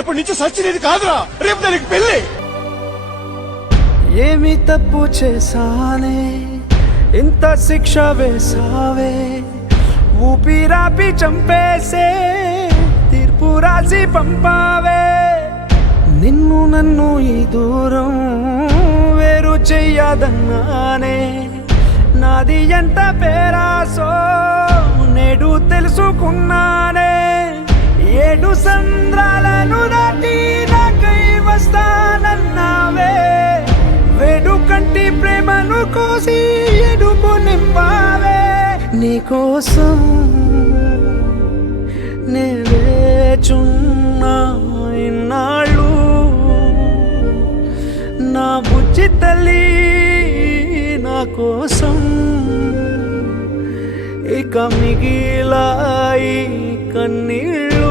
రేపటి నుంచి సచ్చినది కాదురా, రేపు దానికి పెళ్లి. ఏమి తప్పు చేశానే, ఇంత శిక్ష వేసావే, ఊపిరాపి చంపేసే తీర్పు రాసి పంపావే. నిన్ను నన్ను ఈ దూరం వేరు చెయ్యదన్నానే, నాది ఎంత పేరాసో నేడు తెలుసుకున్నానే. 7 సంద్రాలను దాటి నాకై వస్తానన్నావే, వేడుకంటి ప్రేమను కోసి ఎడుపు నింపావే. నీకోసం నే వేచున్నా ఇన్నాళ్ళు, నా బుజ్జి తల్లి నా కోసం. ఇక మిగిలాయి కన్నీళ్ళు.